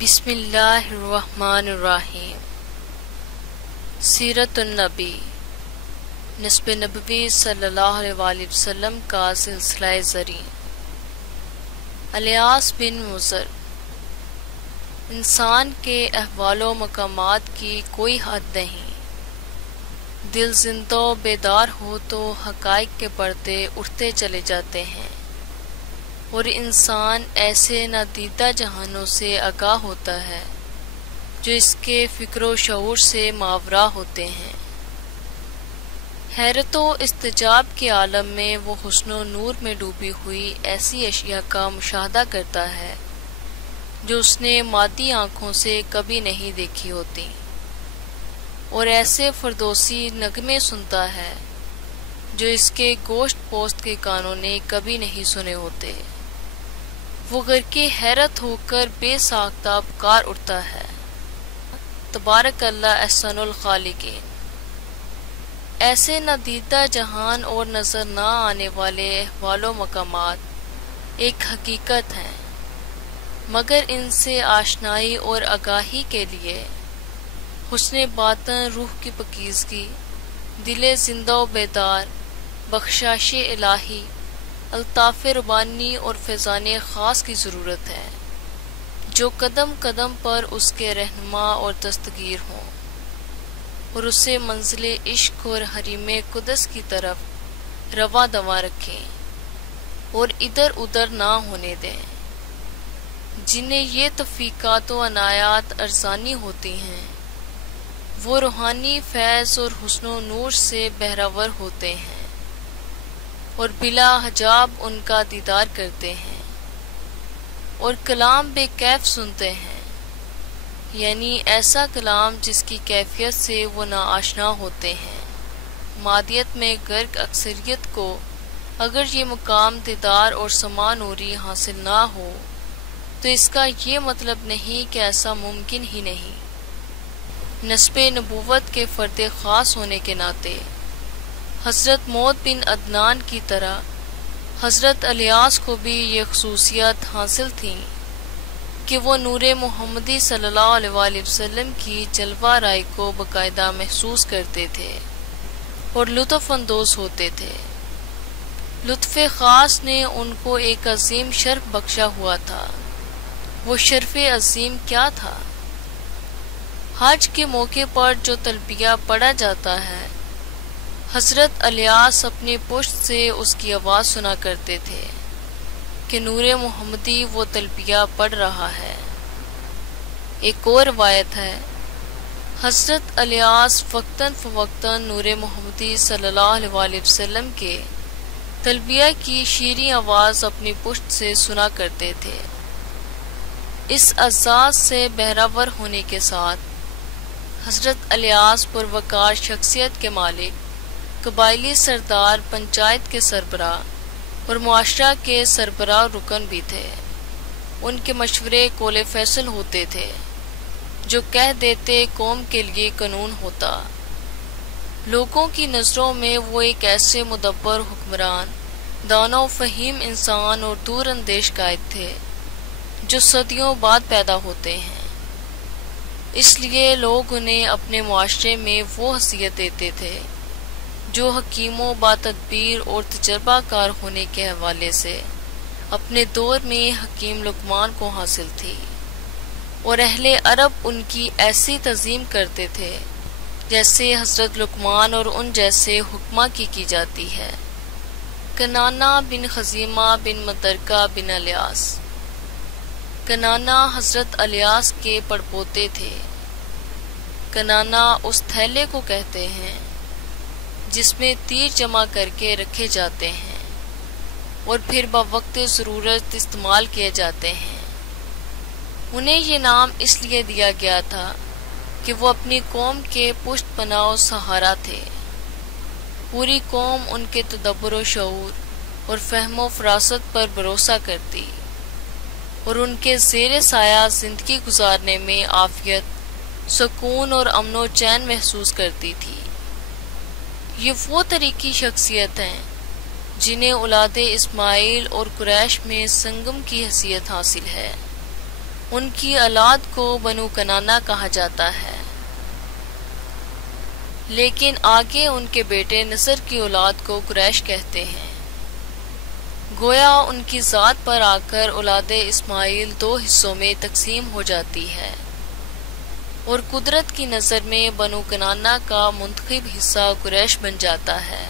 بسم اللہ الرحمن الرحیم۔ سیرت النبی، نسب نبوی صلی اللہ علیہ وآلہ وسلم کا سلسلہ زریں۔ الیاس بن مضر، انسان کے احوال و مقامات کی کوئی حد نہیں، دل زندہ و بیدار ہو تو حقائق کے پردے اٹھتے چلے جاتے ہیں، اور انسان ایسے نادیدہ جہانوں سے آگاہ ہوتا ہے جو اس کے فکر و شعور سے ماورا ہوتے ہیں۔ حیرت و استعجاب کے عالم میں وہ حسن و نور میں ڈوبی ہوئی ایسی اشیاء کا مشاہدہ کرتا ہے جو اس نے مادی آنکھوں سے کبھی نہیں دیکھی ہوتی، اور ایسے فردوسی نغمے سنتا ہے جو اس کے گوشت پوست کے کانوں نے کبھی نہیں سنے ہوتے۔ وہ غرق حیرت ہو کر بے ساختہ پکار اٹھتا ہے، تبارک اللہ احسن الخالقین۔ ایسے نادیدہ جہان اور نظر نہ آنے والے احوال و مقامات ایک حقیقت ہیں، مگر ان سے آشنائی اور آگاہی کے لیے حسن باطن، روح کی پاکیزگی، دل زندہ و بیدار، بخشائش الہی، الطاف ربانی اور فیضان خاص کی ضرورت ہے، جو قدم قدم پر اس کے رہنما اور دستگیر ہوں، اور اسے منزل عشق اور حریم قدس کی طرف رواں دواں رکھیں اور ادھر ادھر نہ ہونے دیں۔ جنہیں یہ توفیقات و عنایات ارزانی ہوتی ہیں، وہ روحانی فیض اور حسن و نور سے بہرور ہوتے ہیں اور بلا حجاب ان کا دیدار کرتے ہیں، اور کلام بے کیف سنتے ہیں، یعنی ایسا کلام جس کی کیفیت سے وہ ناآشنا ہوتے ہیں۔ مادیت میں غرق اکثریت کو اگر یہ مقام دیدار اور سماع نوری حاصل نہ ہو تو اس کا یہ مطلب نہیں کہ ایسا ممکن ہی نہیں۔ نسب نبوت کے فرد خاص ہونے کے ناطے حضرت موت بن عدنان کی طرح حضرت الیاس کو بھی یہ خصوصیت حاصل تھی کہ وہ نور محمدی صلی اللہ علیہ وآلہ وسلم کی جلوہ رائے کو باقاعدہ محسوس کرتے تھے اور لطف اندوز ہوتے تھے۔ لطف خاص نے ان کو ایک عظیم شرف بخشا ہوا تھا۔ وہ شرف عظیم کیا تھا؟ حج کے موقع پر جو تلبیہ پڑھا جاتا ہے، حضرت الیاس اپنی پشت سے اس کی آواز سنا کرتے تھے کہ نور محمدی وہ تلبیہ پڑھ رہا ہے۔ ایک اور روایت ہے، حضرت الیاس وقتاً فوقتاً نور محمدی صلی اللہ علیہ وآلہ وسلم کے تلبیہ کی شیریں آواز اپنی پشت سے سنا کرتے تھے۔ اس اعزاز سے بہرور ہونے کے ساتھ حضرت الیاس پروقار شخصیت کے مالک، قبائلی سردار، پنچایت کے سربراہ اور معاشرہ کے سربراہ رکن بھی تھے۔ ان کے مشورے قول فیصل ہوتے تھے، جو کہہ دیتے قوم کے لیے قانون ہوتا۔ لوگوں کی نظروں میں وہ ایک ایسے مدبر حکمران، دانا و فہیم انسان اور دور اندیش قائد تھے جو صدیوں بعد پیدا ہوتے ہیں۔ اس لیے لوگ انہیں اپنے معاشرے میں وہ حیثیت دیتے تھے جو حکیم و با تدبیر اور تجربہ کار ہونے کے حوالے سے اپنے دور میں حکیم لقمان کو حاصل تھی، اور اہل عرب ان کی ایسی تعظیم کرتے تھے جیسے حضرت لقمان اور ان جیسے حکماء کی جاتی ہے۔ کنانہ بن خزیمہ بن مدرکہ بن الیاس۔ کنانہ حضرت الیاس کے پڑپوتے تھے۔ کنانہ اس تھیلے کو کہتے ہیں جس میں تیر جمع کر کے رکھے جاتے ہیں اور پھر بوقت ضرورت استعمال کیے جاتے ہیں۔ انہیں یہ نام اس لیے دیا گیا تھا کہ وہ اپنی قوم کے پشت پناہ و سہارا تھے۔ پوری قوم ان کے تدبر و شعور اور فہم و فراست پر بھروسہ کرتی اور ان کے زیر سایہ زندگی گزارنے میں عافیت، سکون اور امن و چین محسوس کرتی تھی۔ یہ وہ طریقی شخصیت ہیں جنہیں اولاد اسماعیل اور قریش میں سنگم کی حیثیت حاصل ہے۔ ان کی اولاد کو بنو کنانہ کہا جاتا ہے، لیکن آگے ان کے بیٹے نصر کی اولاد کو قریش کہتے ہیں۔ گویا ان کی ذات پر آ کر اولاد اسماعیل دو حصوں میں تقسیم ہو جاتی ہے، اور قدرت کی نظر میں بنو کنانہ کا منتخب حصہ قریش بن جاتا ہے۔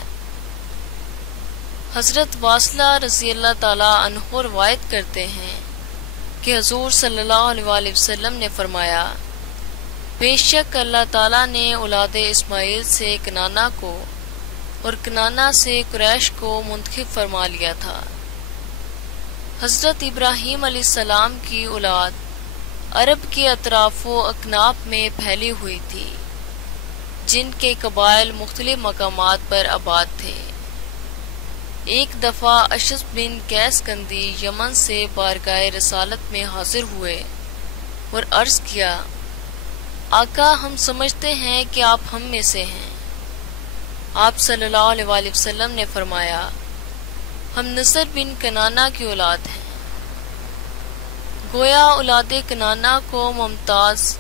حضرت واصلہ رضی اللہ تعالیٰ عنہ روایت کرتے ہیں کہ حضور صلی اللہ علیہ وسلم نے فرمایا، بے شک اللہ تعالیٰ نے اولاد اسماعیل سے کنانہ کو اور کنانہ سے قریش کو منتخب فرما لیا تھا۔ حضرت ابراہیم علیہ السلام کی اولاد عرب کے اطراف و اکناف میں پھیلی ہوئی تھی، جن کے قبائل مختلف مقامات پر آباد تھے۔ ایک دفعہ اشعث بن قیس کندی یمن سے بارگاہ رسالت میں حاضر ہوئے اور عرض کیا، آقا ہم سمجھتے ہیں کہ آپ ہم میں سے ہیں۔ آپ صلی اللہ علیہ وسلم نے فرمایا، ہم نصر بن کنانہ کی اولاد ہیں۔ گویا اولاد کنانہ کو ممتاز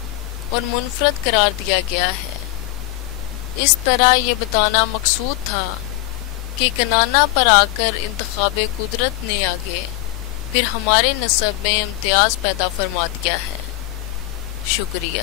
اور منفرد قرار دیا گیا ہے۔ اس طرح یہ بتانا مقصود تھا کہ کنانہ پر آ کر انتخاب قدرت نے آگے پھر ہمارے نسب میں امتیاز پیدا فرما دیا ہے۔ شکریہ۔